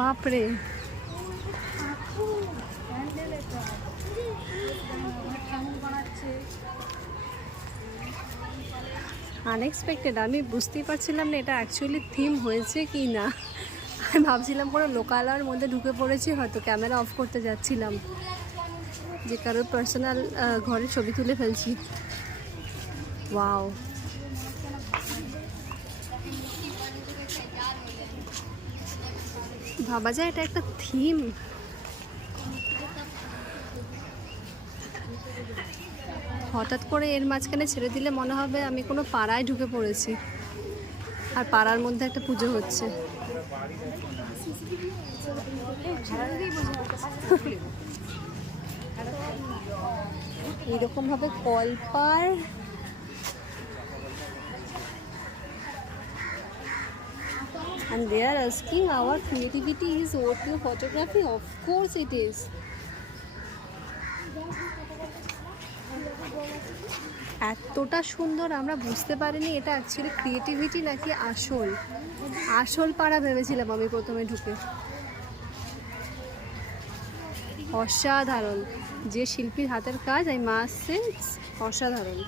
বাপরে, আনএক্সপেক্টেড। আমি বুঝতেই পারছিলাম না এটা অ্যাকচুয়ালি থিম হয়েছে কি না। আমি ভাবছিলাম পুরো লোকালয়ের মধ্যে ঢুকে পড়েছি, হয়তো ক্যামেরা অফ করতে যাচ্ছিলাম যে কারোর পার্সোনাল ঘরে ছবি তুলে ফেলছি। ওয়াও, ভাবা যায় এটা একটা থিম। হঠাৎ করে এর মাঝখানে ছেড়ে দিলে মনে হবে আমি কোনো পাড়ায় ঢুকে পড়েছি, আর পাড়ার মধ্যে একটা পুজো হচ্ছে। এইরকম ভাবে কলপার, and they are asking our creativity is what your photography. Of course it is. এতটা সুন্দর আমরা বুঝতে পারিনি এটা অ্যাকচুয়ালি ক্রিয়েটিভিটি নাকি আসল পাড়া ভেবেছিলাম আমি প্রথমে ঢুকে। অসাধারণ, যে শিল্পীর হাতের কাজ, আমি মাস্ট সে অসাধারণ।